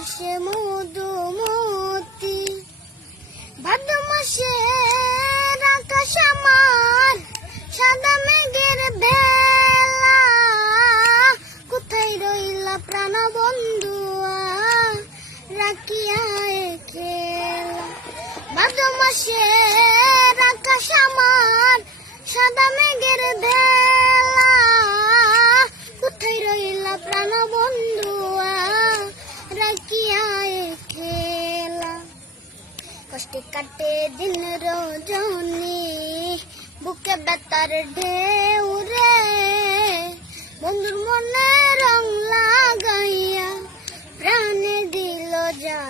হাসে মধুমতি, ভাদ্র মাসে আকাশ আমার সাদা মেঘের ভেলা, কোথায় রইলা প্রাণ বন্ধুয়া রাখিয়া খেলা। ভাদ্র মাসে আকাশ আমার সাদা মেঘের ভেলা, কোথায় রইলা প্রাণ বন্ধুয়া রাখিয়া খেলা। কষ্টে কাটে দিন রজনী, বুকে ব্যথার ঢেউ রে, বন্ধুর মনে রং লাগাইয়া প্রাণে দিল জাল।